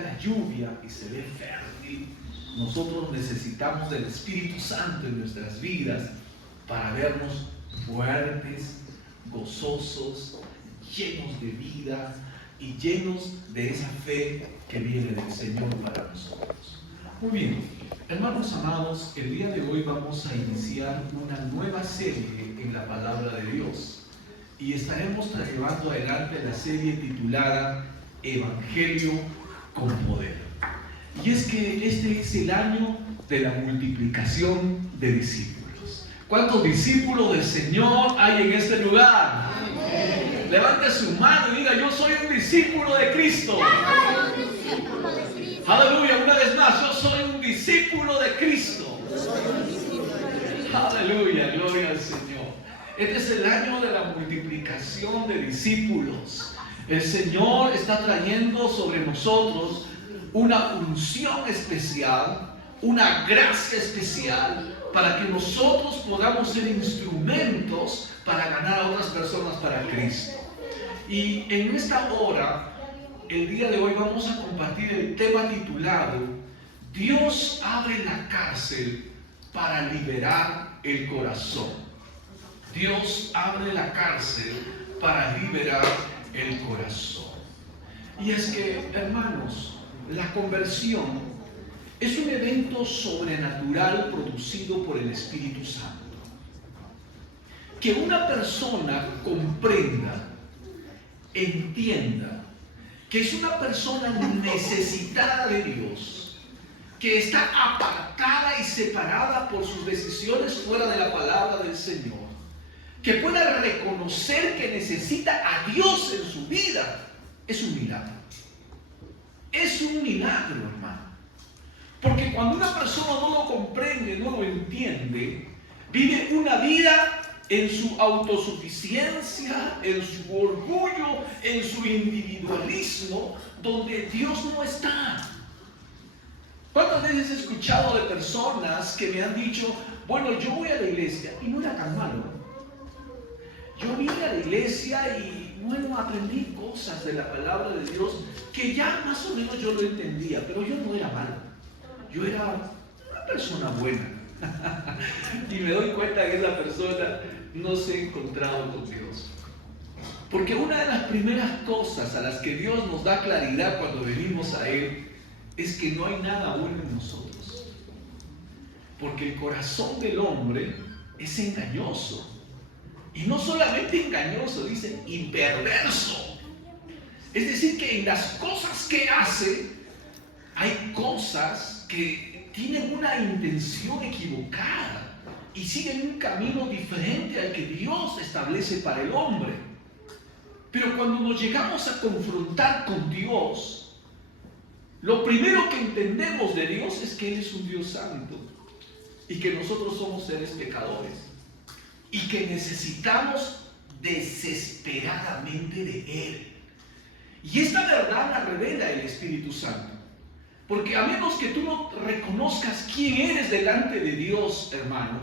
la lluvia y se ve fértil, nosotros necesitamos del Espíritu Santo en nuestras vidas para vernos fuertes, gozosos, llenos de vida y llenos de esa fe que viene del Señor para nosotros. Muy bien, hermanos amados, el día de hoy vamos a iniciar una nueva serie en la palabra de Dios y estaremos llevando adelante la serie titulada Evangelio con Poder. Y es que este es el año de la multiplicación de discípulos. ¿Cuántos discípulos del Señor hay en este lugar? Amén. Levante su mano y diga: yo soy un discípulo de Cristo. Aleluya, una vez más, yo soy un discípulo de Cristo. Aleluya, gloria al Señor. Este es el año de la multiplicación de discípulos. El Señor está trayendo sobre nosotros una unción especial, una gracia especial, para que nosotros podamos ser instrumentos para ganar a otras personas para Cristo. Y en esta hora, el día de hoy, vamos a compartir el tema titulado Dios abre la cárcel para liberar el corazón. Dios abre la cárcel para liberar el corazón. Y es que, hermanos, la conversión es un evento sobrenatural producido por el Espíritu Santo. Que una persona comprenda, entienda que es una persona necesitada de Dios, que está apartada y separada por sus decisiones fuera de la palabra del Señor, que pueda reconocer que necesita a Dios en su vida, es un milagro. Es un milagro, hermano. Porque cuando una persona no lo comprende, no lo entiende, vive una vida en su autosuficiencia, en su orgullo, en su individualismo, donde Dios no está. ¿Cuántas veces he escuchado de personas que me han dicho: bueno, yo voy a la iglesia, y no era tan malo? Yo vine a la iglesia y bueno, aprendí cosas de la palabra de Dios que ya más o menos yo lo entendía, pero yo no era malo. Yo era una persona buena. Y me doy cuenta que esa persona no se ha encontrado con Dios. Porque una de las primeras cosas a las que Dios nos da claridad cuando venimos a Él es que no hay nada bueno en nosotros. Porque el corazón del hombre es engañoso. Y no solamente engañoso, dice, y perverso. Es decir, que en las cosas que hace hay cosas que tienen una intención equivocada y siguen un camino diferente al que Dios establece para el hombre. Pero cuando nos llegamos a confrontar con Dios, lo primero que entendemos de Dios es que Él es un Dios santo y que nosotros somos seres pecadores y que necesitamos desesperadamente de Él. Y esta verdad la revela el Espíritu Santo. Porque a menos que tú no reconozcas quién eres delante de Dios, hermano,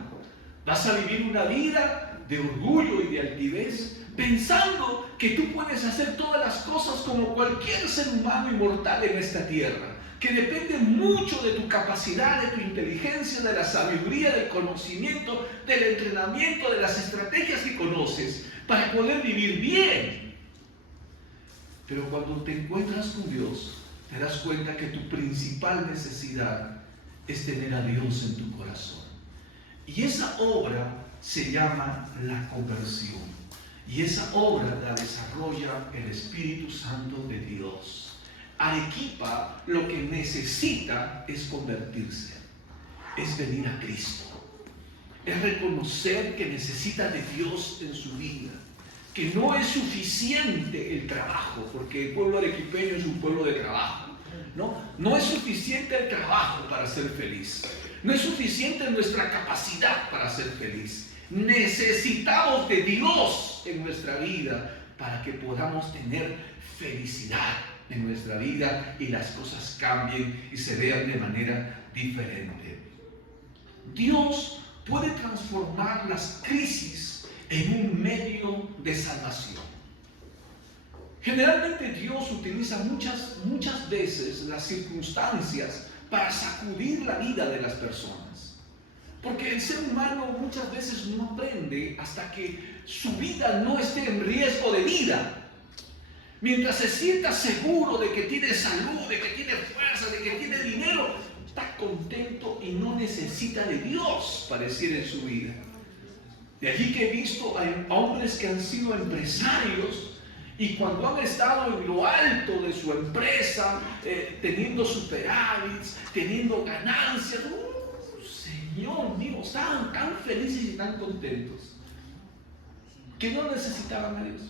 vas a vivir una vida de orgullo y de altivez, pensando que tú puedes hacer todas las cosas como cualquier ser humano inmortal en esta tierra, que depende mucho de tu capacidad, de tu inteligencia, de la sabiduría, del conocimiento, del entrenamiento, de las estrategias que conoces para poder vivir bien. Pero cuando te encuentras con Dios, te das cuenta que tu principal necesidad es tener a Dios en tu corazón. Y esa obra se llama la conversión. Y esa obra la desarrolla el Espíritu Santo de Dios. Arequipa lo que necesita es convertirse, es venir a Cristo. Es reconocer que necesita de Dios en su vida. Que no es suficiente el trabajo, porque el pueblo arequipeño es un pueblo de trabajo. No es suficiente el trabajo para ser feliz. No es suficiente nuestra capacidad para ser feliz. Necesitamos de Dios en nuestra vida para que podamos tener felicidad en nuestra vida y las cosas cambien y se vean de manera diferente. Dios puede transformar las crisis en un medio de salvación. Generalmente Dios utiliza muchas veces las circunstancias para sacudir la vida de las personas. Porque el ser humano muchas veces no aprende hasta que su vida no esté en riesgo de vida. Mientras se sienta seguro de que tiene salud, de que tiene fuerza, de que tiene dinero, está contento y no necesita de Dios, pareciera en su vida. De allí que he visto a hombres que han sido empresarios y cuando han estado en lo alto de su empresa, teniendo superávits, teniendo ganancias, Señor mío, estaban tan felices y tan contentos que no necesitaban a Dios.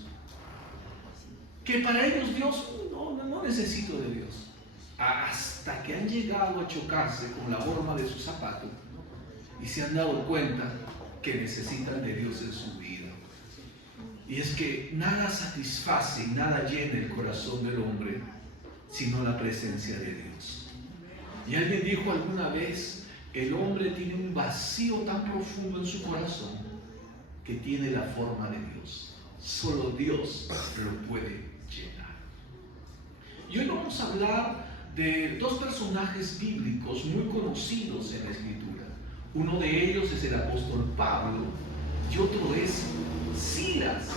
Que para ellos Dios, no necesito de Dios. Hasta que han llegado a chocarse con la horma de su zapato y se han dado cuenta que necesitan de Dios en su vida. Y es que nada satisface y nada llena el corazón del hombre sino la presencia de Dios. Y alguien dijo alguna vez, el hombre tiene un vacío tan profundo en su corazón que tiene la forma de Dios. Solo Dios lo puede llenar. Y hoy vamos a hablar de dos personajes bíblicos muy conocidos en la Escritura. Uno de ellos es el apóstol Pablo y otro es Silas.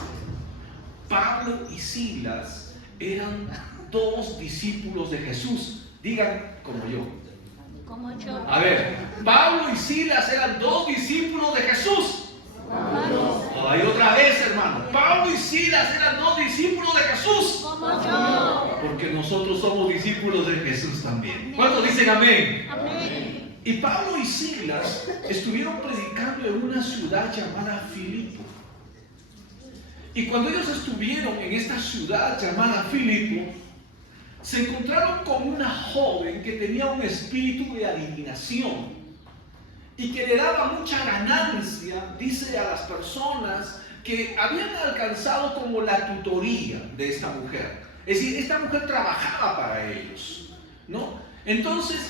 Pablo y Silas eran dos discípulos de Jesús. Digan como yo. Como yo. A ver, Pablo y Silas eran dos discípulos de Jesús. Ahí otra vez, hermano. Pablo y Silas eran dos discípulos de Jesús. Como yo. Porque nosotros somos discípulos de Jesús también. ¿Cuántos dicen amén? Amén. Y Pablo y Silas estuvieron predicando en una ciudad llamada Filipo. Y cuando ellos estuvieron en esta ciudad llamada Filipo, se encontraron con una joven que tenía un espíritu de adivinación y que le daba mucha ganancia, dice, a las personas que habían alcanzado como la tutoría de esta mujer. Es decir, esta mujer trabajaba para ellos, ¿no? Entonces,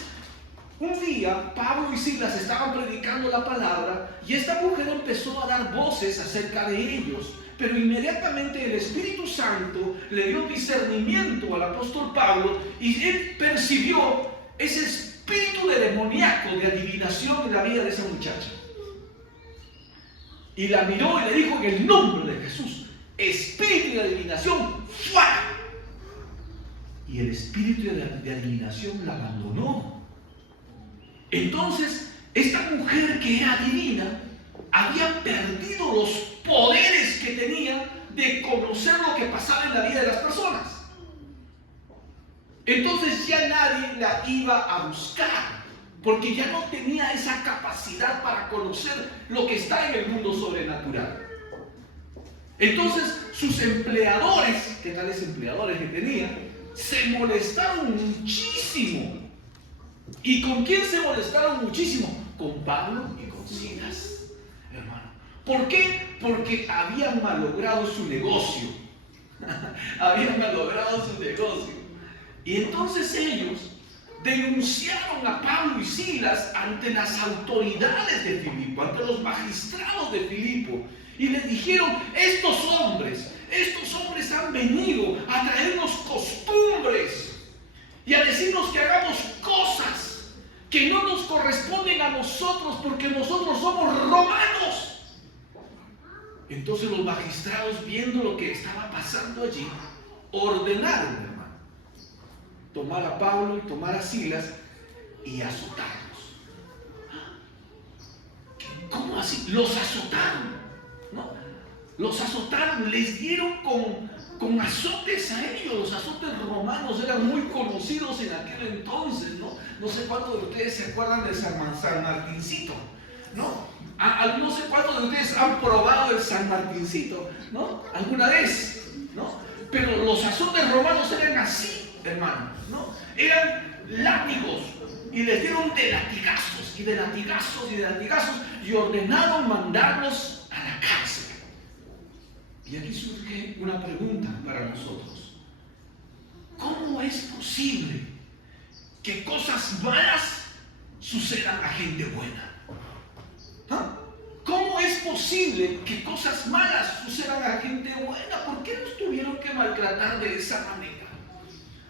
un día Pablo y Silas estaban predicando la palabra y esta mujer empezó a dar voces acerca de ellos. Pero inmediatamente el Espíritu Santo le dio discernimiento al apóstol Pablo y él percibió ese espíritu de demoníaco, de adivinación en la vida de esa muchacha. Y la miró y le dijo en el nombre de Jesús, espíritu de adivinación, ¡fuera! Y el espíritu de adivinación la abandonó. Entonces, esta mujer que era divina había perdido los poderes que tenía de conocer lo que pasaba en la vida de las personas. Entonces ya nadie la iba a buscar, porque ya no tenía esa capacidad para conocer lo que está en el mundo sobrenatural. Entonces sus empleadores, que tales empleadores que tenía, se molestaron muchísimo. ¿Y con quién se molestaron muchísimo? Con Pablo y con Silas, hermano. ¿Por qué? Porque habían malogrado su negocio. Habían malogrado su negocio. Y entonces ellos denunciaron a Pablo y Silas ante las autoridades de Filipo, ante los magistrados de Filipo, y les dijeron, estos hombres han venido a traernos costumbres y a decirnos que hagamos cosas que no nos corresponden a nosotros porque nosotros somos romanos. Entonces los magistrados, viendo lo que estaba pasando allí, ordenaron, hermano, tomar a Pablo y tomar a Silas y azotarlos. ¿Cómo así? Los azotaron, ¿no? Los azotaron, les dieron con azotes a ellos. Los azotes romanos eran muy conocidos en aquel entonces, ¿no? No sé cuántos de ustedes se acuerdan de San Martincito, ¿no? No sé cuántos de ustedes han probado el San Martincito, ¿no? ¿Alguna vez? ¿No? Pero los azotes romanos eran así, hermano, ¿no? Eran látigos y les dieron de latigazos y de latigazos y de latigazos y ordenaron mandarlos a la cárcel. Y aquí surge una pregunta para nosotros. ¿Cómo es posible que cosas malas sucedan a gente buena? ¿Ah? ¿Cómo es posible que cosas malas sucedan a gente buena? ¿Por qué nos tuvieron que maltratar de esa manera?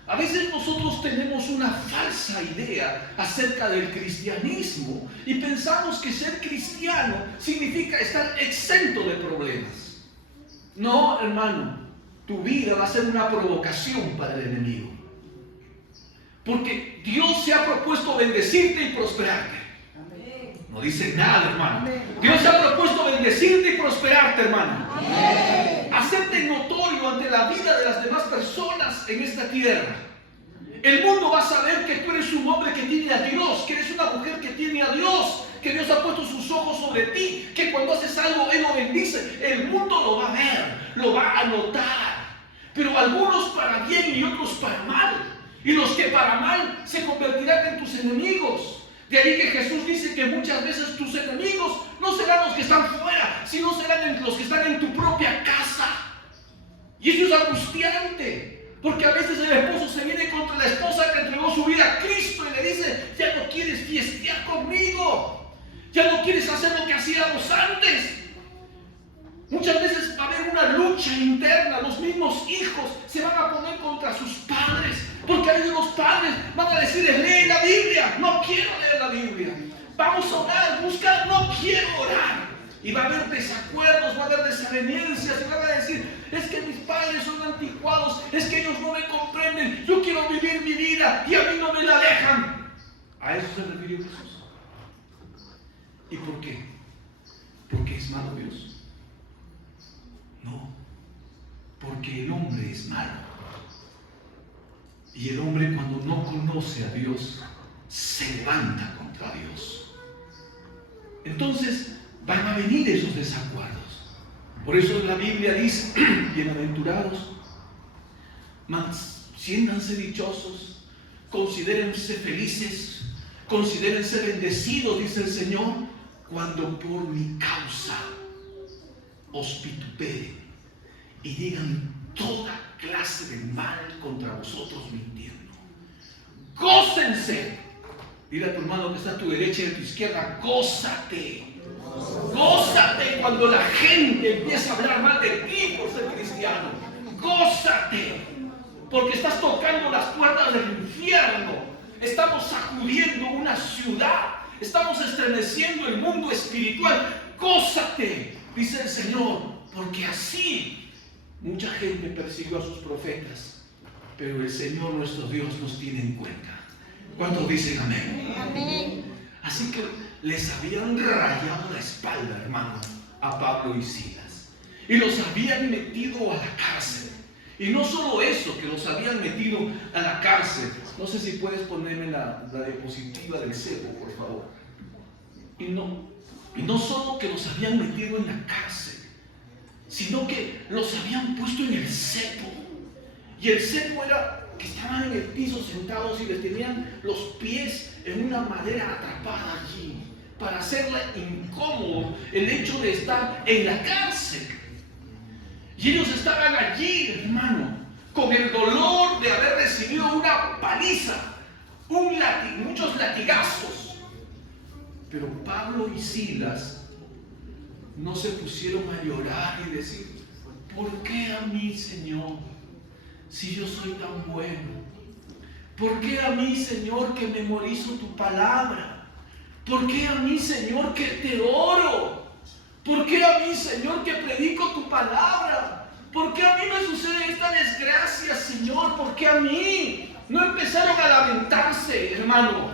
A veces nosotros tenemos una falsa idea acerca del cristianismo y pensamos que ser cristiano significa estar exento de problemas. No, hermano, tu vida va a ser una provocación para el enemigo. Porque Dios se ha propuesto bendecirte y prosperarte. No dice nada, hermano. Dios se ha propuesto bendecirte y prosperarte, hermano. Hacerte notorio ante la vida de las demás personas en esta tierra. El mundo va a saber que tú eres un hombre que tiene a Dios, que eres una mujer que tiene a Dios, que Dios ha puesto sus ojos sobre ti, que cuando haces algo Él lo bendice. El mundo lo va a ver, lo va a notar. Pero algunos para bien y otros para mal. Y los que para mal se convertirán en tus enemigos. De ahí que Jesús dice que muchas veces tus enemigos no serán los que están fuera, sino serán los que están en tu propia casa. Y eso es angustiante, porque a veces el esposo se viene contra la esposa que entregó su vida a Cristo y le dice: ya no quieres fiestear conmigo, ya no quieres hacer lo que hacíamos antes. Muchas veces va a haber una lucha interna, los mismos hijos se van a poner contra sus padres, porque a veces los padres van a decirles: lee la Biblia. No quiero leer la Biblia. Vamos a orar, buscar, no quiero orar. Y va a haber desacuerdos, va a haber desavenencias, y van a decir: es que mis padres son anticuados, es que ellos no me comprenden, yo quiero vivir mi vida y a mí no me la dejan. ¿A eso se refirió Jesús? ¿Y por qué? ¿Porque es malo Dios? No, porque el hombre es malo. Y el hombre, cuando no conoce a Dios, se levanta contra Dios. Entonces van a venir esos desacuerdos. Por eso la Biblia dice: bienaventurados, siéntanse dichosos, considérense felices, considérense bendecidos, dice el Señor, cuando por mi causa os vituperen y digan toda clase de mal contra vosotros mintiendo. Gócense. Dile a tu hermano que está a tu derecha y a tu izquierda: gózate. Gózate cuando la gente empieza a hablar mal de ti por ser cristiano. Gózate, porque estás tocando las puertas del infierno. Estamos sacudiendo una ciudad, estamos estremeciendo el mundo espiritual. Gózate, dice el Señor, porque así mucha gente persiguió a sus profetas, pero el Señor nuestro Dios nos tiene en cuenta. ¿Cuántos dicen amén? Amén. Así que les habían rayado la espalda, hermano, a Pablo y Silas, y los habían metido a la cárcel. Y no solo eso, que los habían metido a la cárcel. No sé si puedes ponerme la diapositiva del cepo, por favor. Y no solo que los habían metido en la cárcel, sino que los habían puesto en el cepo. Y el cepo era que estaban en el piso sentados y les tenían los pies en una madera atrapada allí, para hacerle incómodo el hecho de estar en la cárcel. Y ellos estaban allí, hermano, con el dolor de haber recibido una paliza, muchos latigazos. Pero Pablo y Silas no se pusieron a llorar y decir: ¿por qué a mí, Señor, si yo soy tan bueno? ¿Por qué a mí, Señor, que memorizo tu palabra? ¿Por qué a mí, Señor, que te oro? ¿Por qué a mí, Señor, que predico tu palabra? ¿Por qué a mí me sucede esta desgracia, Señor? ¿Por qué a mí? No empezaron a lamentarse, hermano.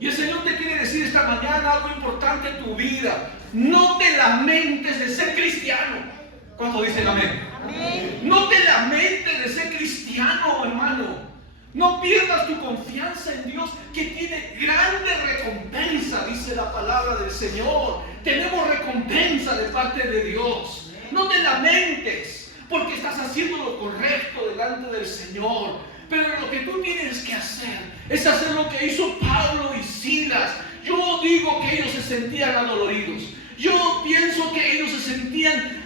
Y el Señor te quiere decir esta mañana algo importante en tu vida. No te lamentes de ser cristiano. ¿Cuántos dicen amén? Amén. No te lamentes de ser cristiano, hermano. No pierdas tu confianza en Dios, que tiene grande recompensa, dice la palabra del Señor. Tenemos recompensa de parte de Dios. No te lamentes, porque estás haciendo lo correcto delante del Señor. Pero lo que tú tienes que hacer es hacer lo que hizo Pablo y Silas. Yo digo que ellos se sentían adoloridos. Yo pienso que ellos se sentían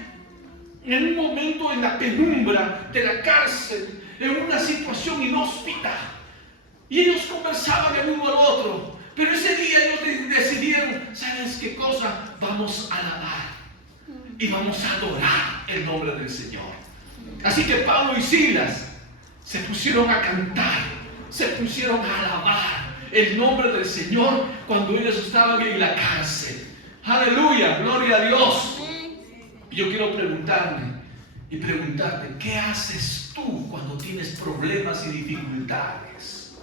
en un momento en la penumbra de la cárcel, en una situación inhóspita. Y ellos conversaban el uno al otro: Pero ese día ellos decidieron, ¿sabes qué cosa? Vamos a alabar y vamos a adorar el nombre del Señor. Así que Pablo y Silas se pusieron a cantar, se pusieron a alabar el nombre del Señor cuando ellos estaban en la cárcel. Aleluya, gloria a Dios. Yo quiero preguntarme y preguntarte, ¿qué haces tú cuando tienes problemas y dificultades?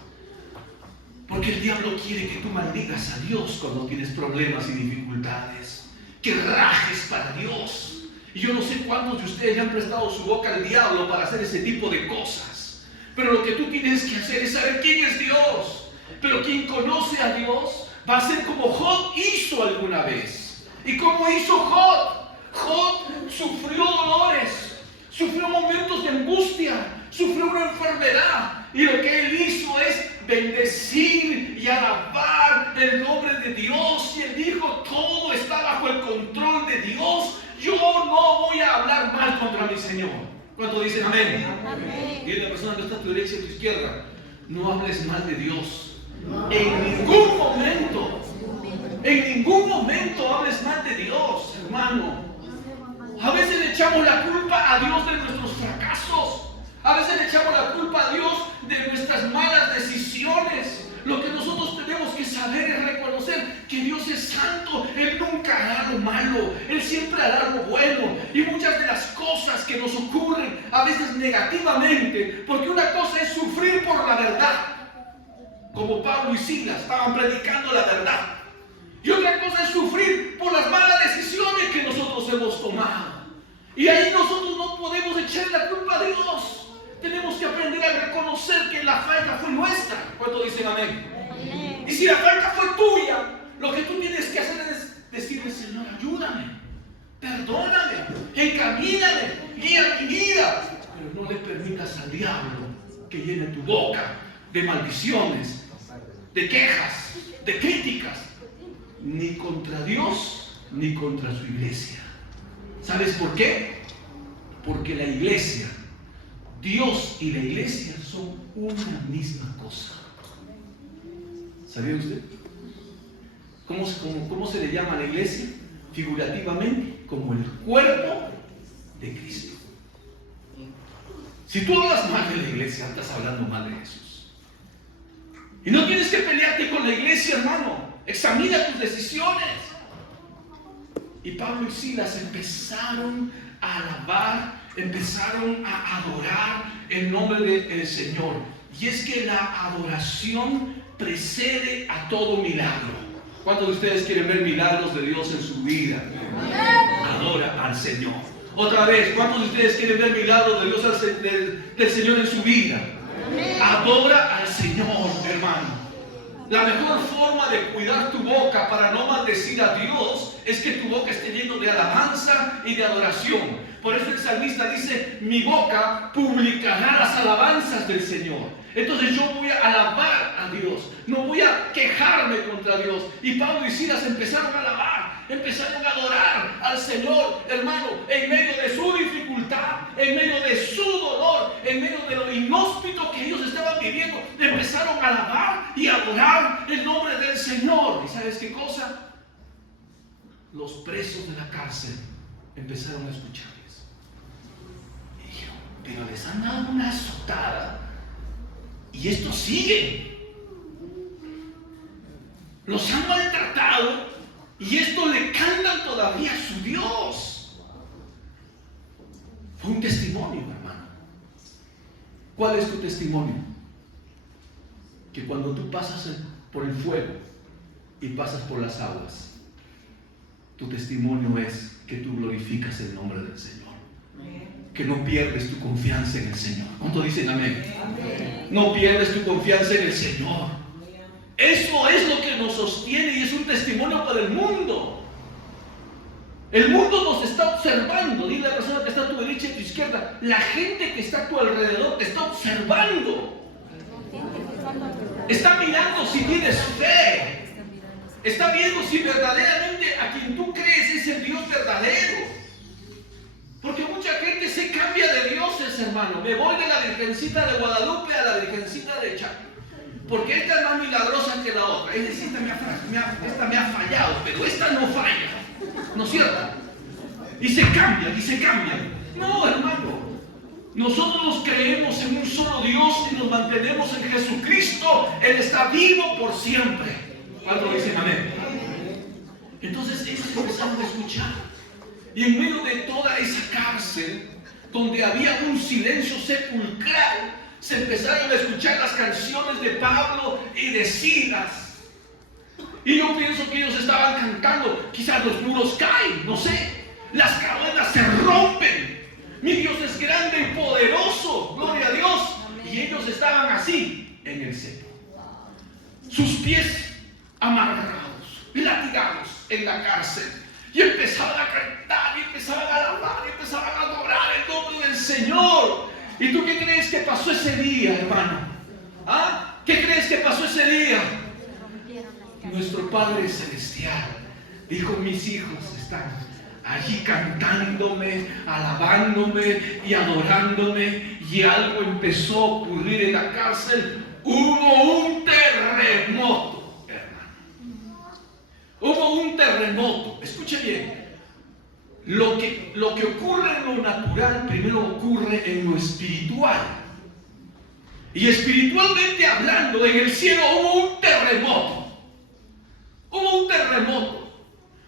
Porque el diablo quiere que tú maldigas a Dios cuando tienes problemas y dificultades, que rajes para Dios. Y yo no sé cuántos de ustedes le han prestado su boca al diablo para hacer ese tipo de cosas. Pero lo que tú tienes que hacer es saber quién es Dios. Pero quien conoce a Dios va a ser como Job hizo alguna vez. ¿Y cómo hizo Job? Job sufrió dolores, sufrió momentos de angustia, sufrió una enfermedad. Y lo que él hizo es bendecir y alabar el nombre de Dios. Y él dijo, todo está bajo el control de Dios. Yo no voy a hablar mal contra mi Señor. ¿Cuánto dicen amén? Amén. Y la persona que está a tu derecha y a tu izquierda, no hables mal de Dios. En ningún momento hables mal de Dios, hermano. A veces le echamos la culpa a Dios de nuestros fracasos. A veces le echamos la culpa a Dios de nuestras malas decisiones. Lo que nosotros tenemos que saber es reconocer que Dios es santo. Él nunca hará lo malo. Él siempre hará lo bueno. Y muchas de las cosas que nos ocurren, a veces negativamente, porque una cosa es sufrir por la verdad, como Pablo y Silas estaban predicando la verdad. Y otra cosa es sufrir por las malas decisiones que nosotros hemos tomado. Y ahí nosotros no podemos echar la culpa a Dios. Tenemos que aprender a reconocer que la falta fue nuestra. ¿Cuánto dicen amén? Amén. Y si la falta fue tuya, lo que tú tienes que hacer es decirle, Señor, ayúdame, perdóname, encamíname, guía mi vida. Pero no le permitas al diablo que llene tu boca de maldiciones, de quejas, de críticas, ni contra Dios, ni contra su iglesia. ¿Sabes por qué? Porque la iglesia, Dios y la iglesia son una misma cosa. ¿Sabía usted? ¿Cómo se le llama a la iglesia? Figurativamente, como el cuerpo de Cristo. Si tú hablas mal de la iglesia, estás hablando mal de Jesús. Y no tienes que pelearte con la iglesia, hermano. Examina tus decisiones. Y Pablo y Silas empezaron a alabar, empezaron a adorar el nombre del Señor. Y es que la adoración precede a todo milagro. ¿Cuántos de ustedes quieren ver milagros de Dios en su vida? Adora al Señor. Otra vez, ¿cuántos de ustedes quieren ver milagros de Dios del Señor en su vida? Adora al Señor, hermano. La mejor forma de cuidar tu boca para no maldecir a Dios es que tu boca esté llena de alabanza y de adoración. Por eso el salmista dice, mi boca publicará las alabanzas del Señor. Entonces yo voy a alabar a Dios, no voy a quejarme contra Dios. Y Pablo y Silas empezaron a alabar, empezaron a adorar al Señor, hermano, en medio de su dificultad, en medio de su dolor, en medio de lo inhóspito que ellos estaban viviendo. Empezaron a alabar y a adorar el nombre del Señor. ¿Y sabes qué cosa? Los presos de la cárcel empezaron a escucharles. Y dijeron, pero les han dado una azotada y esto sigue. Los han maltratado y esto le cantan todavía a su Dios. Fue un testimonio, hermano. ¿Cuál es tu testimonio? Que cuando tú pasas por el fuego y pasas por las aguas, tu testimonio es que tú glorificas el nombre del Señor. Que no pierdes tu confianza en el Señor. ¿Cuánto dicen amén? Amén. No pierdes tu confianza en el Señor. Eso es lo que nos sostiene y es un testimonio para el mundo. El mundo nos está observando. Dile a la persona que está a tu derecha y a tu izquierda. La gente que está a tu alrededor te está observando. Está mirando si tienes fe. Está viendo si verdaderamente a quien tú crees es el Dios verdadero. Porque mucha gente se cambia de dioses, hermano. Me voy de la Virgencita de Guadalupe a la Virgencita de Chaco. porque esta es más milagrosa que la otra. Es decir, esta me ha fallado, pero esta no falla. ¿No es cierto? Y se cambian, y se cambian. No, hermano. Nosotros creemos en un solo Dios y nos mantenemos en Jesucristo. Él está vivo por siempre. ¿Cuántos dicen amén? Entonces ellos empezaron a escuchar. Y en medio de toda esa cárcel, donde había un silencio sepulcral, se empezaron a escuchar las canciones de Pablo y de Silas. Y yo pienso que ellos estaban cantando. Quizás los muros caen, no sé. Las cadenas se rompen. Mi Dios es grande y poderoso, gloria a Dios. Y ellos estaban así en el cepo, sus pies amarrados, latigados en la cárcel. Y empezaban a cantar, y empezaban a alabar, y empezaban a adorar el nombre del Señor. ¿Y tú qué crees que pasó ese día, hermano? ¿Ah? ¿Qué crees que pasó ese día? Nuestro Padre Celestial dijo: mis hijos están allí cantándome, alabándome y adorándome. Y algo empezó a ocurrir en la cárcel. Hubo un terremoto, hermano. Hubo un terremoto. Escuche bien. Lo que ocurre en lo natural primero ocurre en lo espiritual. Y espiritualmente hablando, en el cielo hubo un terremoto. Hubo un terremoto.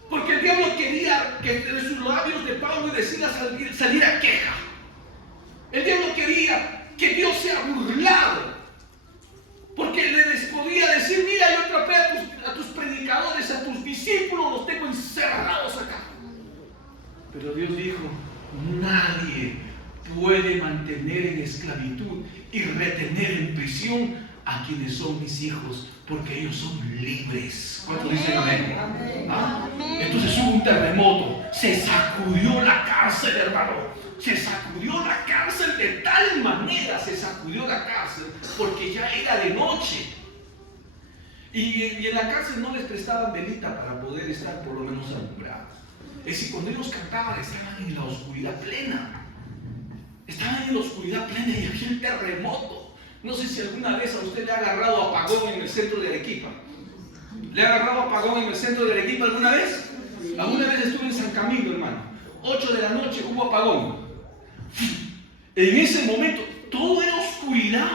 Porque el diablo quería que de sus labios de Pablo y de Silas saliera queja. El diablo quería que Dios sea burlado. Porque les podía decir: mira, yo atrapé a tus predicadores, a tus discípulos, los tengo encerrados acá. Pero Dios dijo: nadie puede mantener en esclavitud y retener en prisión a quienes son mis hijos, porque ellos son libres. ¿Cuántos dicen amén? ¿Ah? Entonces hubo un terremoto, se sacudió la cárcel, hermano. Se sacudió la cárcel de tal manera, se sacudió la cárcel, porque ya era de noche. Y en la cárcel no les prestaban velita para poder estar por lo menos alumbrados. Es decir, cuando ellos cantaban, estaban en la oscuridad plena. Estaban en la oscuridad plena y había un terremoto. No sé si alguna vez a usted le ha agarrado apagón en el centro de Arequipa. ¿Le ha agarrado apagón en el centro de Arequipa alguna vez? Alguna vez estuve en San Camilo, hermano. 8 de la noche hubo apagón. En ese momento todo era oscuridad.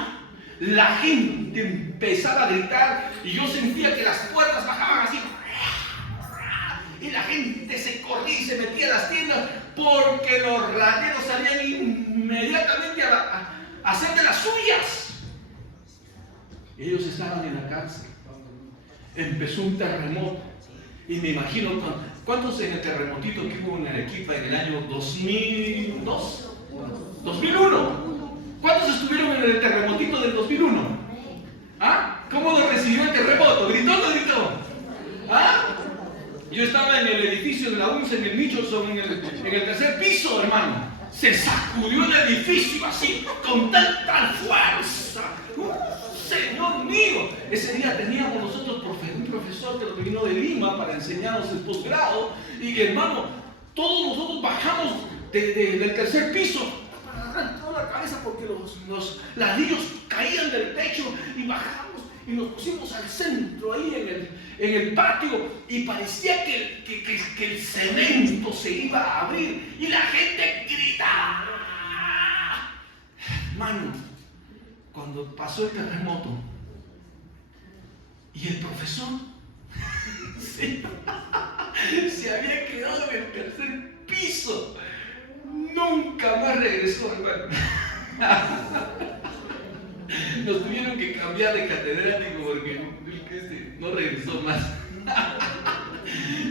La gente empezaba a gritar y yo sentía que las puertas bajaban así. Y la gente se corría y se metía a las tiendas porque los rateros salían inmediatamente a hacer de las suyas. Ellos estaban en la cárcel. Empezó un terremoto. Y me imagino, ¿cuántos en el terremotito que hubo en Arequipa en el año 2002? 2001. ¿Cuántos estuvieron en el terremotito del 2001? ¿Ah? ¿Cómo lo recibió el terremoto? ¿Gritó o no gritó? ¿Ah? Yo estaba en el edificio de la UNCE, en el Michelson, en el tercer piso, hermano. Se sacudió el edificio así, con tal fuerza. Señor mío, ese día teníamos nosotros un profesor que vino de Lima para enseñarnos el posgrado. Y hermano, todos nosotros bajamos del tercer piso para agarrar toda la cabeza porque los ladrillos caían del techo y bajamos. Y nos pusimos al centro ahí en el patio y parecía que el cemento se iba a abrir y la gente gritaba. Hermano, cuando pasó el terremoto y el profesor se había quedado en el tercer piso, nunca más regresó, hermano. Nos tuvieron que cambiar de catedrático porque no regresó más.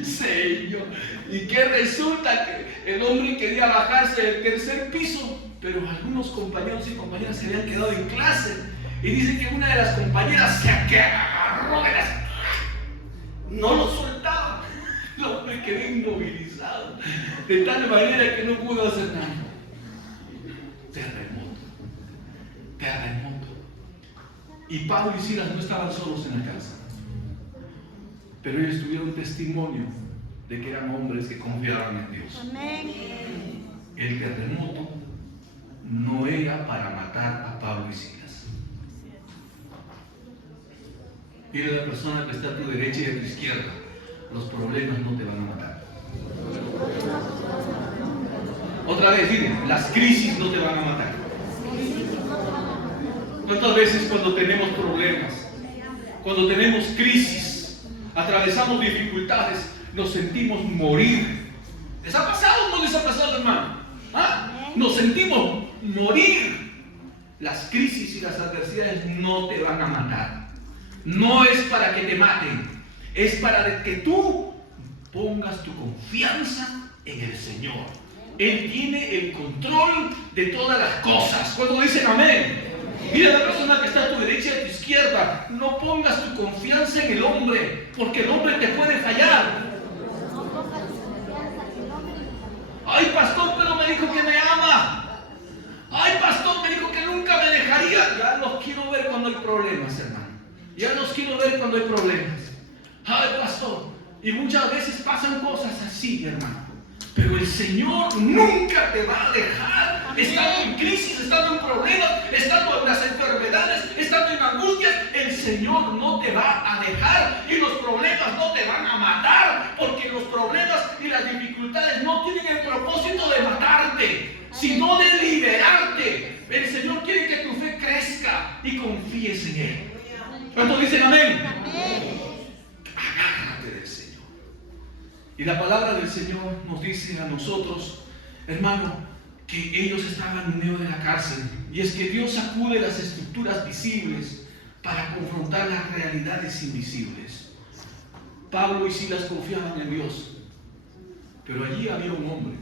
Señor. Y que resulta que el hombre quería bajarse del tercer piso, pero algunos compañeros y compañeras se habían quedado en clase. Y dicen que una de las compañeras se agarró de las... No lo soltaba. El hombre quedó inmovilizado. De tal manera que no pudo hacer nada. Terremoto. Y Pablo y Silas no estaban solos en la casa, pero ellos tuvieron testimonio de que eran hombres que confiaban en Dios. Amén. El terremoto no era para matar a Pablo y Silas. Dile a la persona que está a tu derecha y a tu izquierda, los problemas no te van a matar. Otra vez, dile, las crisis no te van a matar. ¿Cuántas veces cuando tenemos problemas, cuando tenemos crisis, atravesamos dificultades, nos sentimos morir? ¿Les ha pasado o no les ha pasado, hermano? ¿Ah? Nos sentimos morir. Las crisis y las adversidades no te van a matar. No es para que te maten, es para que tú pongas tu confianza en el Señor. Él tiene el control de todas las cosas. Cuando dicen amén, mira a la persona que está a tu derecha y a tu izquierda, no pongas tu confianza en el hombre, porque el hombre te puede fallar. Ay, pastor, pero me dijo que me ama. Ay, pastor, me dijo que nunca me dejaría. Ya los quiero ver cuando hay problemas, hermano. Ya los quiero ver cuando hay problemas. Ay, pastor. Y muchas veces pasan cosas así, hermano. Pero el Señor nunca te va a dejar. Estando en crisis, estando en problemas, estando en las enfermedades, estando en angustias, el Señor no te va a dejar. Y los problemas no te van a matar, porque los problemas y las dificultades no tienen el propósito de matarte, sino de liberarte. El Señor quiere que tu fe crezca y confíes en Él. ¿Cuántos dicen amén? Agárrate del Señor. Y la palabra del Señor nos dice a nosotros, hermano, que ellos estaban en medio de la cárcel. Y es que Dios sacude las estructuras visibles para confrontar las realidades invisibles. Pablo y Silas confiaban en Dios, pero allí había un hombre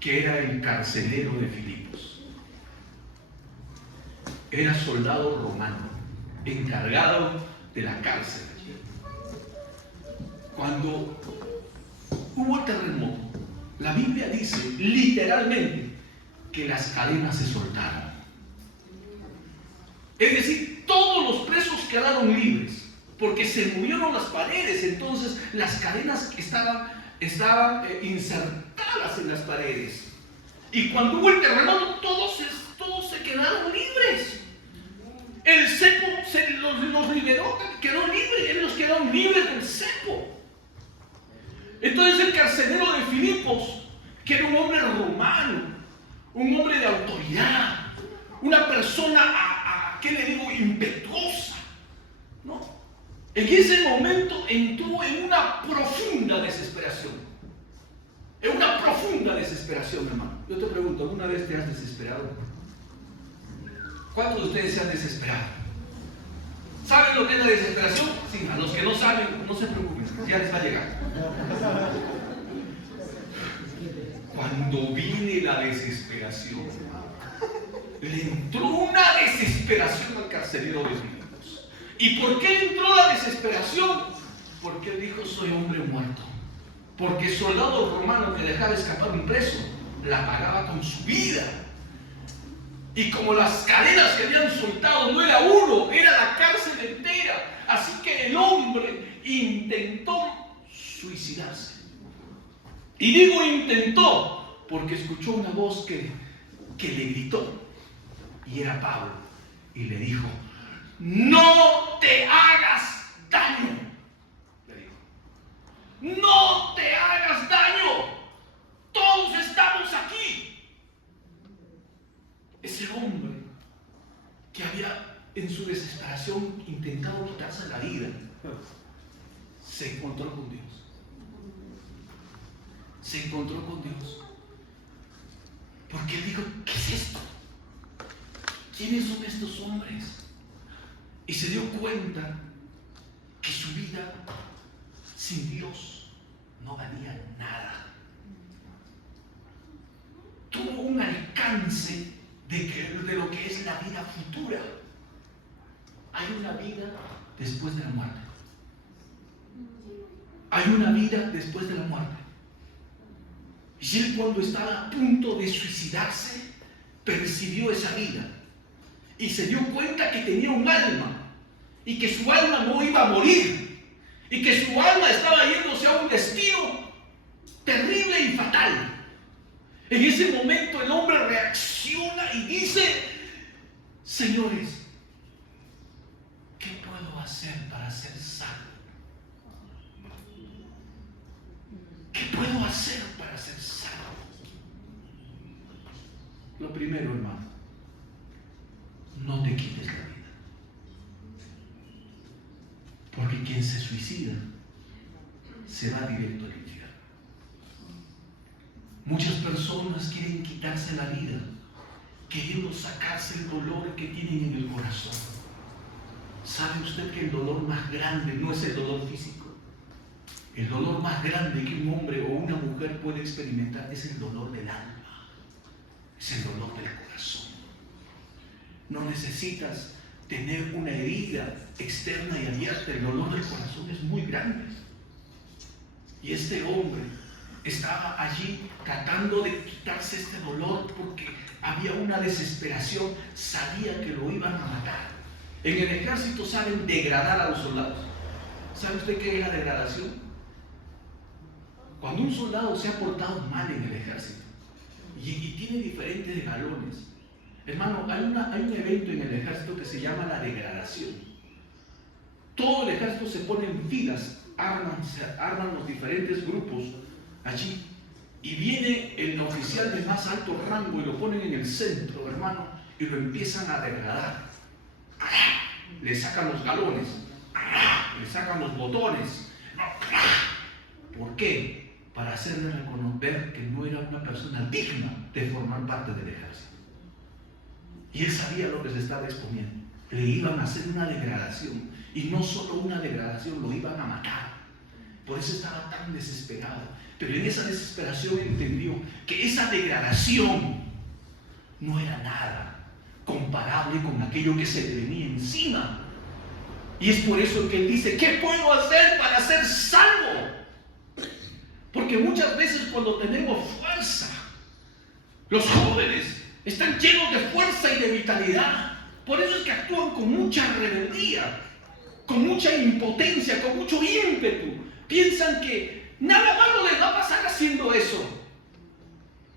que era el carcelero de Filipos. Era soldado romano, encargado de la cárcel. Cuando hubo el terremoto, la Biblia dice literalmente que las cadenas se soltaron. Es decir, todos los presos quedaron libres, porque se movieron las paredes. Entonces las cadenas estaban insertadas en las paredes. Y cuando hubo el terremoto, todos se quedaron libres. El cepo los liberó, quedó libre, ellos quedaron libres del cepo. Entonces el carcelero de Filipos, que era un hombre romano, un hombre de autoridad, una persona, ¿qué le digo?, impetuosa, ¿no? En ese momento entró en una profunda desesperación. En una profunda desesperación, hermano. Yo te pregunto, ¿alguna vez te has desesperado? ¿Cuántos de ustedes se han desesperado? ¿Saben lo que es la desesperación? Sí, a los que no saben, no se preocupen, ya les va a llegar. Cuando viene la desesperación, le entró una desesperación al carcelero de Filipos. ¿Y por qué le entró la desesperación? Porque él dijo, soy hombre muerto. Porque el soldado romano que dejaba escapar un preso, la pagaba con su vida. Y como las cadenas que habían soltado no era uno, era la cárcel entera. Así que el hombre intentó suicidarse. Y digo intentó porque escuchó una voz que le gritó. Y era Pablo. Y le dijo, no te hagas daño. Le dijo, no te hagas daño. Todos estamos aquí. Ese hombre que había en su desesperación intentado quitarse la vida, se encontró con Dios. Se encontró con Dios. Porque él dijo, ¿qué es esto? ¿Quiénes son estos hombres? Y se dio cuenta que su vida sin Dios no valía nada. Tuvo un alcance de lo que es la vida futura. Hay una vida después de la muerte. Hay una vida después de la muerte. Y él, cuando estaba a punto de suicidarse, percibió esa vida y se dio cuenta que tenía un alma y que su alma no iba a morir y que su alma estaba yéndose a un destino terrible y fatal. En ese momento el hombre reacciona y dice, señores, ¿qué puedo hacer para ser salvo? ¿Qué puedo hacer para ser salvo? Lo primero, hermano, no te quites la vida. Porque quien se suicida se va directo al infierno. Muchas personas quieren quitarse la vida, queriendo sacarse el dolor que tienen en el corazón. ¿Sabe usted que el dolor más grande no es el dolor físico? El dolor más grande que un hombre o una mujer puede experimentar es el dolor del alma, es el dolor del corazón. No necesitas tener una herida externa y abierta, el dolor del corazón es muy grande. Y este hombre estaba allí tratando de quitarse este dolor porque había una desesperación, sabía que lo iban a matar. En el ejército saben degradar a los soldados. ¿Sabe usted qué es la degradación? Cuando un soldado se ha portado mal en el ejército y tiene diferentes galones. Hermano, hay un evento en el ejército que se llama la degradación. Todo el ejército se pone en filas, se arman los diferentes grupos allí. Y viene el oficial de más alto rango y lo ponen en el centro, hermano, y lo empiezan a degradar. Le sacan los galones, le sacan los botones. ¿Por qué? Para hacerle reconocer que no era una persona digna de formar parte del ejército. Y él sabía lo que se estaba exponiendo. Le iban a hacer una degradación. Y no solo una degradación, lo iban a matar. Por eso estaba tan desesperado. Pero en esa desesperación entendió que esa degradación no era nada comparable con aquello que se le venía encima. Y es por eso que él dice, ¿qué puedo hacer para ser salvo? Porque muchas veces cuando tenemos fuerza, los jóvenes están llenos de fuerza y de vitalidad. Por eso es que actúan con mucha rebeldía, con mucha impotencia, con mucho ímpetu. Piensan que nada malo les va a pasar haciendo eso.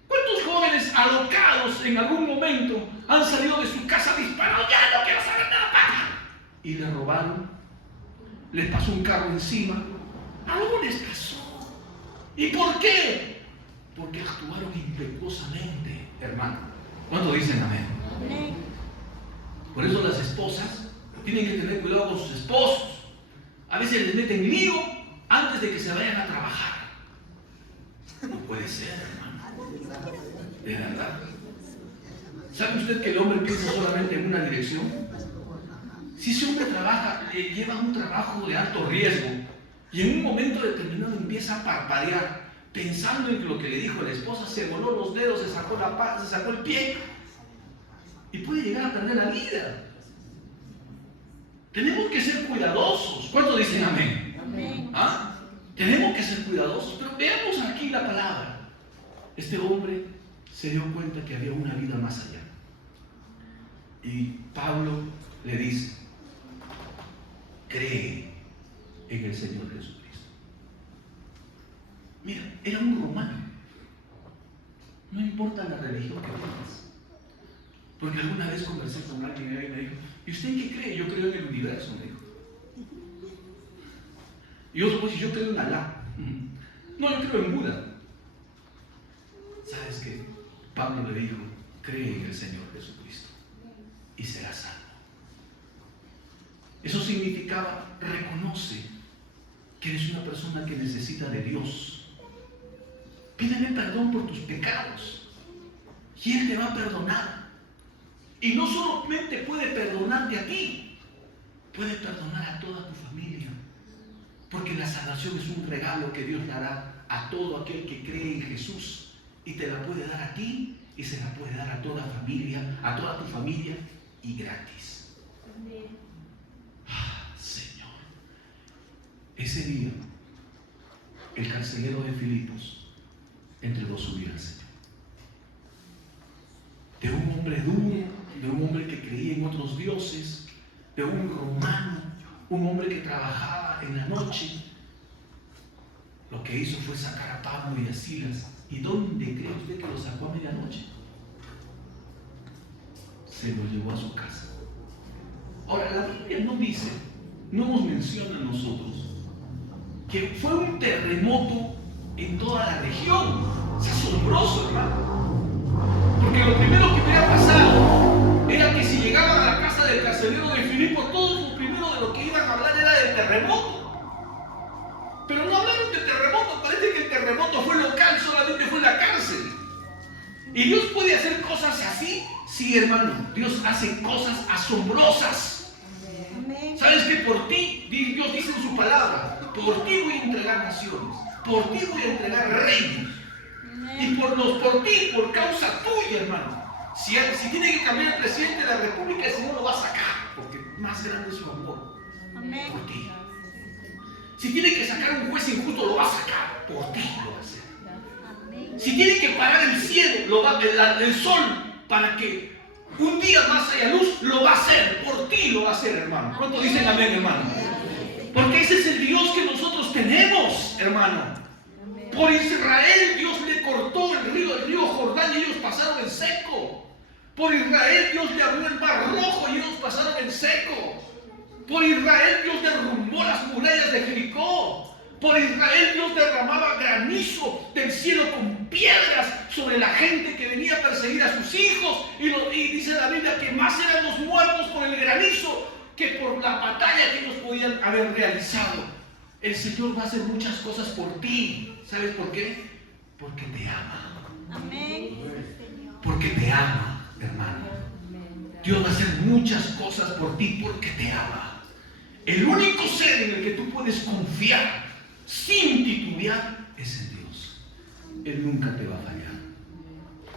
¿Cuántos jóvenes alocados en algún momento han salido de su casa disparados? Ya no quiero saber nada, papá. Y le robaron, les pasó un carro encima, algo les pasó. ¿Y por qué? Porque actuaron impetuosamente, hermano. ¿Cuántos dicen amén? Amén. Por eso las esposas tienen que tener cuidado con sus esposos. A veces les meten lío antes de que se vayan a trabajar. No puede ser, hermano. De verdad. ¿Sabe usted que el hombre piensa solamente en una dirección? Si ese hombre trabaja, lleva un trabajo de alto riesgo y en un momento determinado empieza a parpadear, pensando en lo que le dijo la esposa, se voló los dedos, se sacó la pata, se sacó el pie y puede llegar a perder la vida. Tenemos que ser cuidadosos. ¿Cuántos dicen amén? Amén. ¿Ah? Tenemos que ser cuidadosos, pero veamos aquí la palabra. Este hombre se dio cuenta que había una vida más allá. Y Pablo le dice, cree en el Señor Jesucristo. Mira, era un romano. No importa la religión que tengas. Porque alguna vez conversé con alguien y me dijo, ¿y usted en qué cree? Yo creo en el universo, me dijo. Y otro pues, yo creo en Alá. No, yo creo en Buda. ¿Sabes qué? Pablo le dijo, cree en el Señor Jesucristo y serás salvo. Eso significaba, reconoce que eres una persona que necesita de Dios. Pídele perdón por tus pecados y Él te va a perdonar. Y no solamente puede perdonarte a ti, puede perdonar a toda tu familia. Porque la salvación es un regalo que Dios dará a todo aquel que cree en Jesús. Y te la puede dar a ti y se la puede dar a toda familia, a toda tu familia y gratis. Señor. Ese día, el carcelero de Filipos entregó su vida al Señor. De un hombre duro, de un hombre que creía en otros dioses, de un romano, un hombre que trabajaba en la noche, lo que hizo fue sacar a Pablo y a Silas. ¿Y dónde cree usted que lo sacó a medianoche? Se lo llevó a su casa. Ahora, la Biblia no dice no nos menciona a nosotros que fue un terremoto en toda la región. Es asombroso, hermano. Porque lo primero que hubiera pasado era que si llegaban a la casa del carcelero de Filipo, todos lo primero de lo que iban a hablar era del terremoto. Pero no hablaron de terremoto, parece que el terremoto fue local, solamente fue la cárcel. ¿Y Dios puede hacer cosas así? Sí, hermano, Dios hace cosas asombrosas. ¿Sabes que por ti, Dios dice en su palabra, por ti voy a entregar naciones, por ti voy a entregar reinos? Y por ti, por causa tuya, hermano. Si tiene que cambiar el presidente de la República, el Señor lo va a sacar, porque más grande es su amor. Amén. Por ti. Si tiene que sacar un juez injusto, lo va a sacar, por ti lo va a hacer. Amén. Si tiene que parar el cielo, el sol, para que un día más haya luz, lo va a hacer, por ti lo va a hacer, hermano. ¿Cuántos dicen amén, hermano? Porque ese es el Dios que nosotros tenemos, hermano. Por Israel Dios le cortó el río Jordán y ellos pasaron en seco. Por Israel Dios le abrió el mar rojo y ellos pasaron en seco. Por Israel Dios derrumbó las murallas de Jericó. Por Israel Dios derramaba granizo del cielo con piedras sobre la gente que venía a perseguir a sus hijos. Y dice la Biblia que más eran los muertos por el granizo que por la batalla que ellos podían haber realizado. El Señor va a hacer muchas cosas por ti. ¿Sabes por qué? Porque te ama. Amén. Porque te ama, hermano. Dios va a hacer muchas cosas por ti porque te ama. El único ser en el que tú puedes confiar sin titubear es en Dios. Él nunca te va a fallar.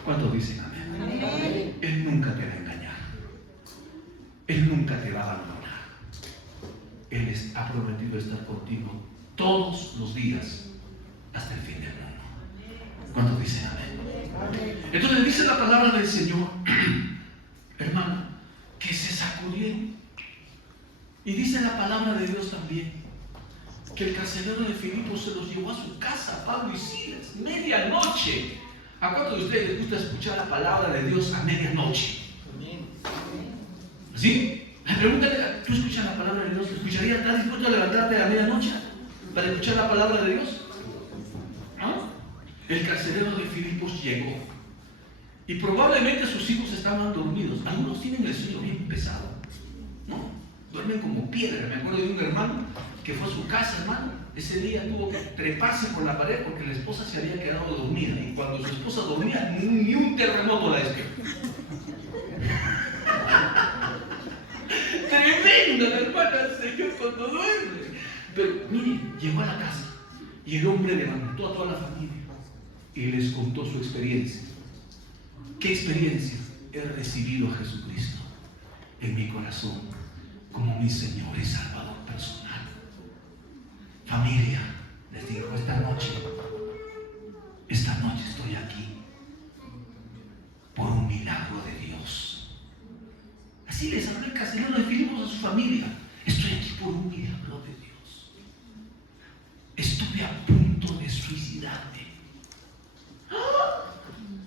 ¿Cuántos dicen amén? Amén. Él nunca te va a engañar. Él nunca te va a abandonar. Él ha prometido estar contigo todos los días hasta el fin del mundo. ¿Cuántos dicen amén? Entonces dice la palabra del Señor, hermano, que se sacudieron. Y dice la palabra de Dios también que el carcelero de Filipo se los llevó a su casa, Pablo y Silas, medianoche. ¿A cuántos de ustedes les gusta escuchar la palabra de Dios a medianoche? ¿Sí? La pregunta es, ¿tú escuchas la palabra de Dios? ¿Escucharías? ¿Estás dispuesto a levantarte a la medianoche para escuchar la palabra de Dios? ¿No? El carcelero de Filipos llegó y probablemente sus hijos estaban dormidos. Algunos tienen el sueño bien pesado, ¿no? Duermen como piedra. Me acuerdo de un hermano que fue a su casa, hermano. Ese día tuvo que treparse por la pared porque la esposa se había quedado dormida. Y cuando su esposa dormía, ni un terremoto la despertó. Tremenda la hermana del Señor cuando duerme. Pero mire, llegó a la casa y el hombre levantó a toda la familia y les contó su experiencia. ¿Qué experiencia? He recibido a Jesucristo en mi corazón como mi Señor y Salvador personal. Familia, les digo, esta noche estoy aquí por un milagro de Dios. Así les habló el carcelero de Filipos a su familia. Estoy aquí por un milagro de Dios. Estuve a punto de suicidarme.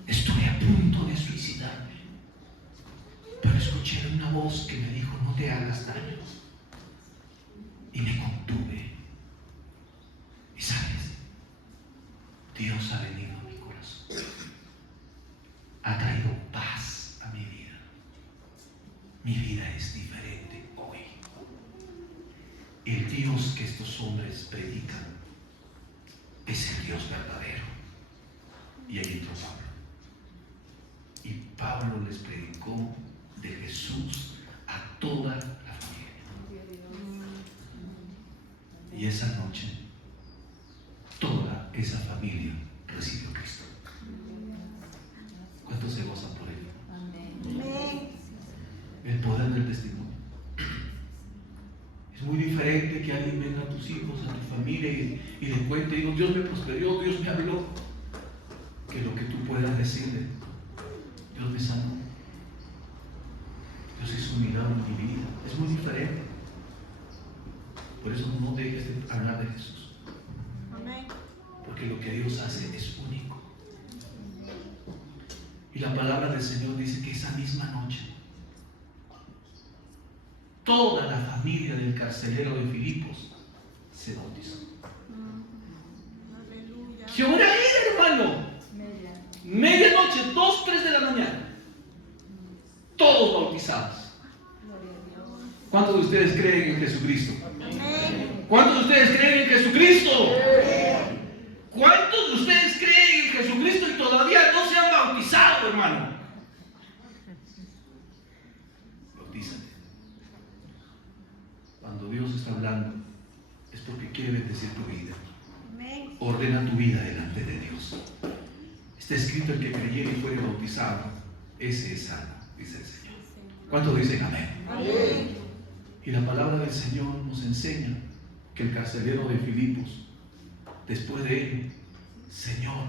Estuve a punto de suicidarme. Pero escuché una voz que me dijo, no te hagas daño. Y me contuve. Y sabes, Dios ha venido a mi corazón. Ha traído paz a mi vida. Mi vida es diferente hoy. El Dios que estos hombres predican es el Dios verdadero. Y ahí entró Pablo. Y Pablo les predicó de Jesús a toda la familia. Y esa noche, toda esa familia recibió a Cristo. ¿Cuántos se gozan por ello? Amén. El poder del testimonio. Es muy diferente que alguien venga a tus hijos, a tu familia y le cuente, digo, Dios me prosperó, Dios me habló, que lo que tú puedas decirle, Dios me sanó, Dios hizo un milagro en mi vida. Es muy diferente. Por eso no dejes de hablar de Jesús. Amén. Porque lo que Dios hace es único. Y la palabra del Señor dice que esa misma noche toda la familia del carcelero de Filipos se bautizó. Aleluya. ¿Qué hora era, hermano? Medianoche, 2, 3 de la mañana. Todos bautizados. ¿Cuántos de ustedes creen en Jesucristo? Amén. ¿Cuántos de ustedes creen en Jesucristo? ¿Cuántos de ustedes creen en Jesucristo y todavía no se han bautizado, hermano? Bautízate. Cuando Dios está hablando, es porque quiere bendecir tu vida. Amén. Ordena tu vida delante de Dios. Está escrito: el que creyere y fuere bautizado, ese es salvo, dice el Señor. ¿Cuántos dicen amén? Amén. Y la palabra del Señor nos enseña que el carcelero de Filipos, después de él, Señor,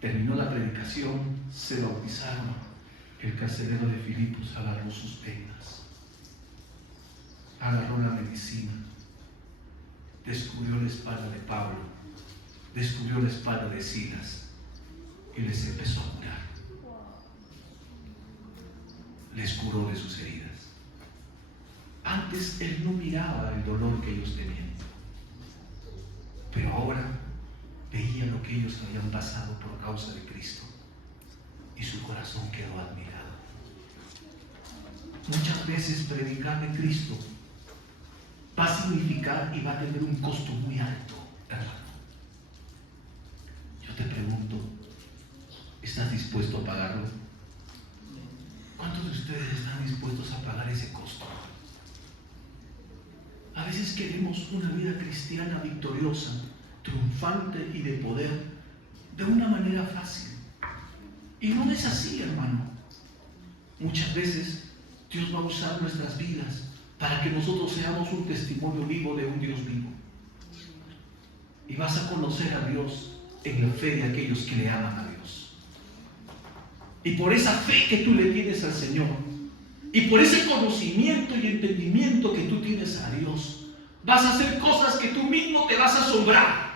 terminó la predicación, se bautizaron. El carcelero de Filipos agarró sus penas, agarró la medicina, descubrió la espalda de Pablo, descubrió la espalda de Silas y les empezó a curar. Les curó de sus heridas. Antes él no miraba el dolor que ellos tenían, pero ahora veía lo que ellos habían pasado por causa de Cristo y su corazón quedó admirado. Muchas veces predicar de Cristo va a significar y va a tener un costo muy alto, hermano. Yo te pregunto, ¿estás dispuesto a pagarlo? ¿Cuántos de ustedes están dispuestos a pagar ese costo? A veces queremos una vida cristiana victoriosa, triunfante y de poder, de una manera fácil. Y no es así, hermano. Muchas veces Dios va a usar nuestras vidas para que nosotros seamos un testimonio vivo de un Dios vivo. Y vas a conocer a Dios en la fe de aquellos que le aman a Dios. Y por esa fe que tú le tienes al Señor, y por ese conocimiento y entendimiento que tú tienes a Dios, vas a hacer cosas que tú mismo te vas a asombrar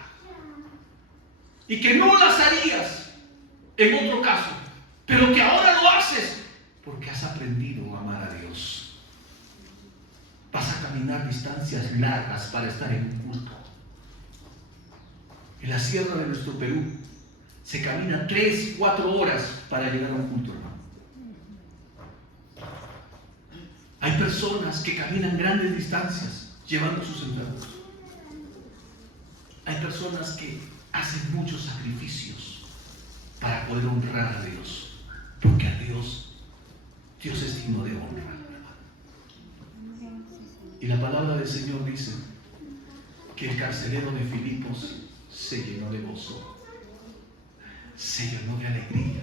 y que no las harías en otro caso, pero que ahora lo haces porque has aprendido a amar a Dios. Vas a caminar distancias largas para estar en un culto. En la sierra de nuestro Perú se camina 3, 4 horas para llegar a un culto, hermano. Hay personas que caminan grandes distancias llevando sus enfermos. Hay personas que hacen muchos sacrificios para poder honrar a Dios, porque a Dios es digno de honra. Y la palabra del Señor dice que el carcelero de Filipos se llenó de gozo, se llenó de alegría,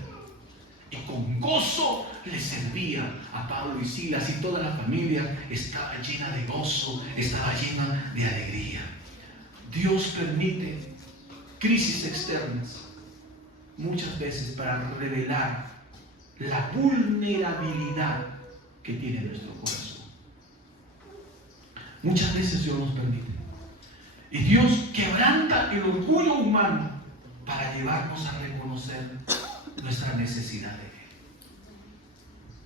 y con gozo le servía a Pablo y Silas, y toda la familia estaba llena de gozo, estaba llena de alegría. Dios permite crisis externas muchas veces para revelar la vulnerabilidad que tiene nuestro corazón. Muchas veces Dios nos permite, y Dios quebranta el orgullo humano para llevarnos a reconocer nuestra necesidad de Él.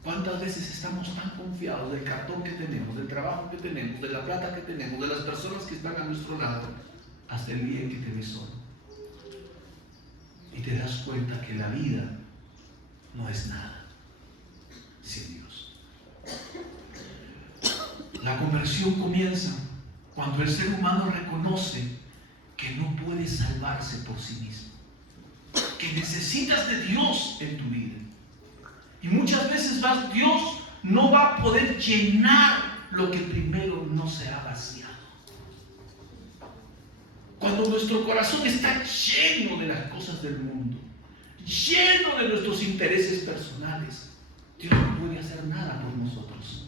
¿Cuántas veces estamos tan confiados del cartón que tenemos, del trabajo que tenemos, de la plata que tenemos, de las personas que están a nuestro lado, hasta el día en que te ves solo y te das cuenta que la vida no es nada sin Dios? La conversión comienza cuando el ser humano reconoce que no puede salvarse por sí mismo, que necesitas de Dios en tu vida. Y muchas veces Dios no va a poder llenar lo que primero no se ha vaciado. Cuando nuestro corazón está lleno de las cosas del mundo, lleno de nuestros intereses personales, Dios no puede hacer nada por nosotros.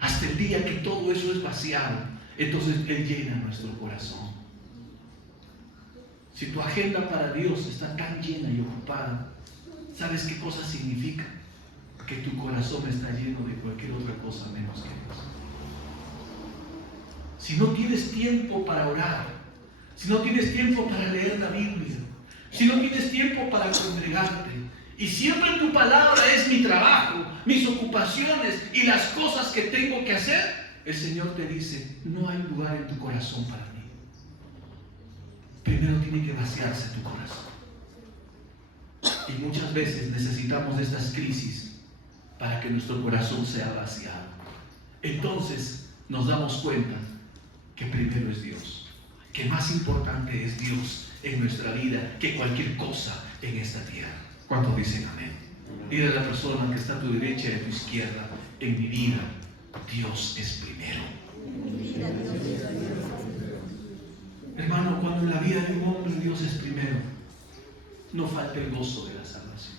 Hasta el día que todo eso es vaciado, entonces Él llena nuestro corazón. Si tu agenda para Dios está tan llena y ocupada, ¿sabes qué cosa significa? Que tu corazón está lleno de cualquier otra cosa menos que Dios. Si no tienes tiempo para orar, si no tienes tiempo para leer la Biblia, si no tienes tiempo para congregarte, y siempre tu palabra es mi trabajo, mis ocupaciones y las cosas que tengo que hacer, el Señor te dice, no hay lugar en tu corazón para mí. Primero tiene que vaciarse tu corazón. Y muchas veces necesitamos de estas crisis para que nuestro corazón sea vaciado. Entonces nos damos cuenta que primero es Dios, que más importante es Dios en nuestra vida que cualquier cosa en esta tierra. ¿Cuántos dicen amén? Dile a la persona que está a tu derecha y a tu izquierda, en mi vida Dios es primero. Hermano, cuando en la vida de un hombre Dios es primero, no falta el gozo de la salvación.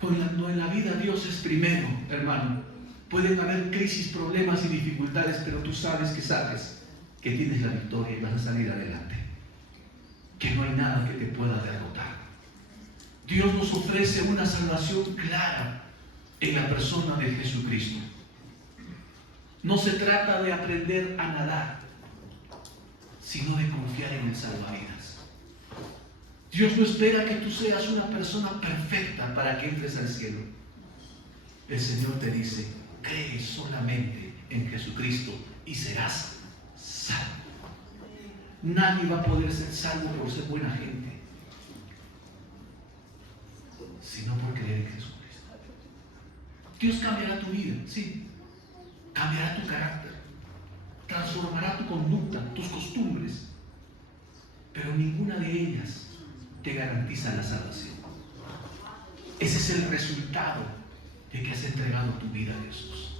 Cuando en la vida Dios es primero, hermano, pueden haber crisis, problemas y dificultades, pero tú sabes que tienes la victoria y vas a salir adelante, que no hay nada que te pueda derrotar. Dios nos ofrece una salvación clara en la persona de Jesucristo. No se trata de aprender a nadar, sino de confiar en el salvavidas. Dios no espera que tú seas una persona perfecta para que entres al cielo. El Señor te dice, cree solamente en Jesucristo y serás salvo. Nadie va a poder ser salvo por ser buena gente, sino por creer en Jesucristo. Dios cambiará tu vida, sí. Cambiará tu carácter, transformará tu conducta, tus costumbres, pero ninguna de ellas te garantiza la salvación. Ese es el resultado de que has entregado tu vida a Jesús.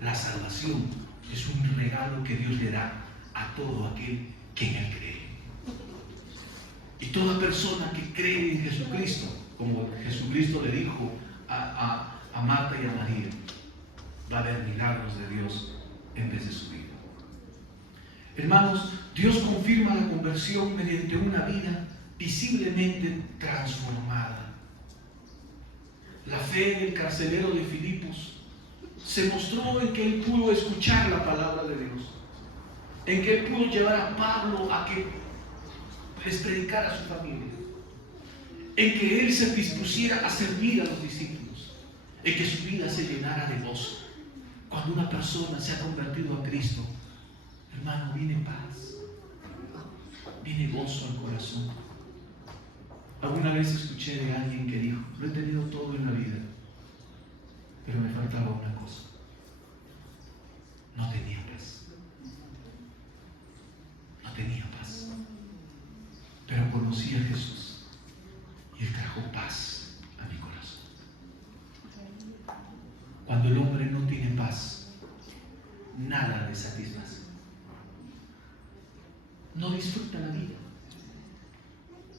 La salvación es un regalo que Dios le da a todo aquel que en Él cree. Y toda persona que cree en Jesucristo, como Jesucristo le dijo a Marta y a María, va a ver milagros de Dios en vez de su vida. Hermanos, Dios confirma la conversión mediante una vida visiblemente transformada. La fe del carcelero de Filipos se mostró en que él pudo escuchar la palabra de Dios, en que él pudo llevar a Pablo a que les predicara a su familia, en que él se dispusiera a servir a los discípulos, en que su vida se llenara de gozo. Cuando una persona se ha convertido a Cristo, hermano, viene paz, viene gozo al corazón. Alguna vez escuché de alguien que dijo, lo he tenido todo en la vida, pero me faltaba una cosa. No tenía paz. No tenía paz. Pero conocí a Jesús y Él trajo paz a mi corazón. Cuando el hombre no tiene paz, nada le satisface. No disfruta la vida.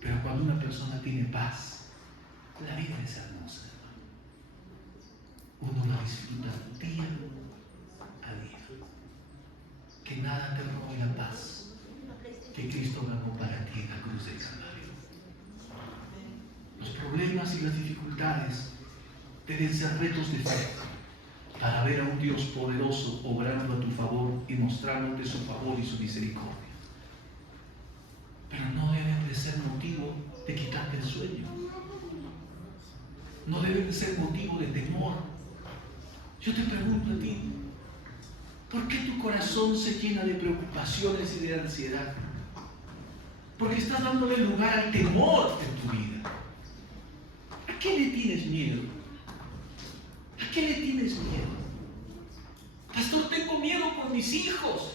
Pero cuando una persona tiene paz, la vida es hermosa. Uno la disfruta día a día. Que nada te robe la paz que Cristo ganó para ti en la cruz del Calvario. Los problemas y las dificultades deben ser retos de fe para ver a un Dios poderoso obrando a tu favor y mostrándote su favor y su misericordia. Pero no deben de ser motivo de quitarte el sueño. No deben de ser motivo de temor. Yo te pregunto a ti, ¿por qué tu corazón se llena de preocupaciones y de ansiedad? Porque estás dándole lugar al temor en tu vida. ¿A qué le tienes miedo? ¿A qué le tienes miedo? Pastor, tengo miedo por mis hijos.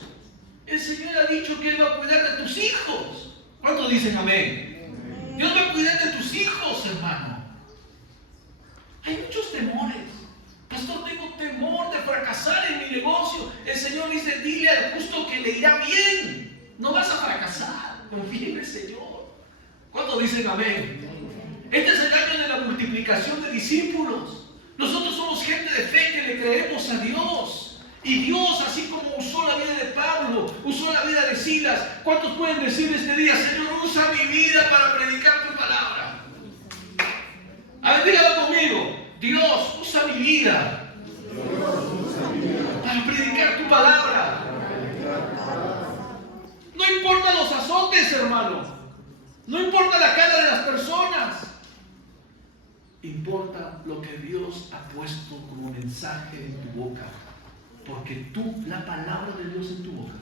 El Señor ha dicho que Él va a cuidar de tus hijos. ¿Cuántos dicen amén? Dios va a cuidar de tus hijos, hermano. Hay muchos temores. Pastor, tengo temor de fracasar en mi negocio. El Señor dice, dile al justo que le irá bien. No vas a fracasar. Confía en el Señor. ¿Cuántos dicen amén? Este es el año de la multiplicación de discípulos. Nosotros somos gente de fe que le creemos a Dios. Y Dios, así como usó la vida de Pablo, usó la vida de Silas, ¿cuántos pueden decir este día, Señor, usa mi vida para predicar tu palabra? A ver, dígalo conmigo. Dios, usa mi vida para predicar tu palabra. No importa los azotes, hermano. No importa la cara de las personas. Importa lo que Dios ha puesto como mensaje en tu boca, porque tú, la palabra de Dios en tu boca,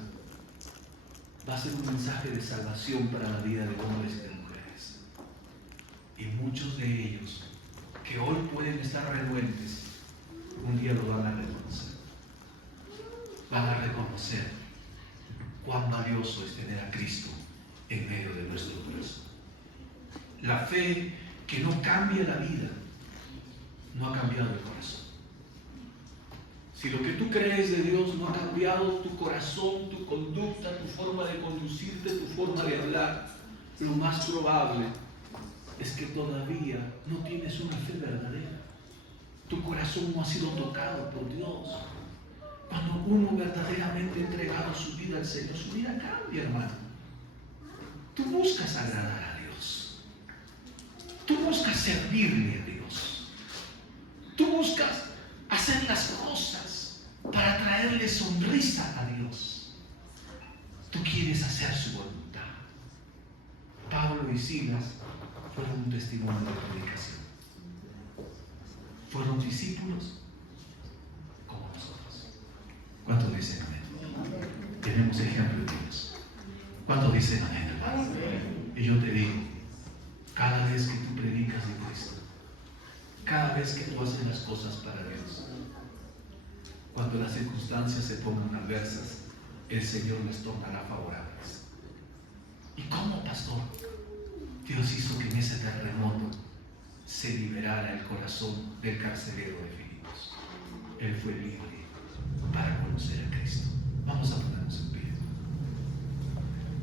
va a ser un mensaje de salvación para la vida de hombres y de mujeres. Y muchos de ellos que hoy pueden estar renuentes, un día lo van a reconocer. Van a reconocer cuán valioso es tener a Cristo en medio de nuestro corazón. La fe que no cambia la vida, no ha cambiado el corazón. Si lo que tú crees de Dios no ha cambiado tu corazón, tu conducta, tu forma de conducirte, tu forma de hablar, lo más probable es que todavía no tienes una fe verdadera. Tu corazón no ha sido tocado por Dios. Cuando uno verdaderamente ha entregado su vida al Señor, su vida cambia, hermano. Tú buscas agradar a Dios. Tú buscas servirle a Dios. Tú buscas hacer las cosas para traerle sonrisa a Dios. Tú quieres hacer su voluntad. Pablo y Silas fueron un testimonio de predicación. Fueron discípulos como nosotros. ¿Cuántos dicen amén? Tenemos ejemplo de Dios. ¿Cuántos dicen amén, hermano? Y yo te digo, cada vez que tú predicas de Cristo, cada vez que tú haces las cosas para Dios, cuando las circunstancias se pongan adversas, el Señor les tornará favorables. ¿Y cómo, pastor? Dios hizo que en ese terremoto se liberara el corazón del carcelero de Filipos. Él fue libre para conocer a Cristo. Vamos a ponernos en pie.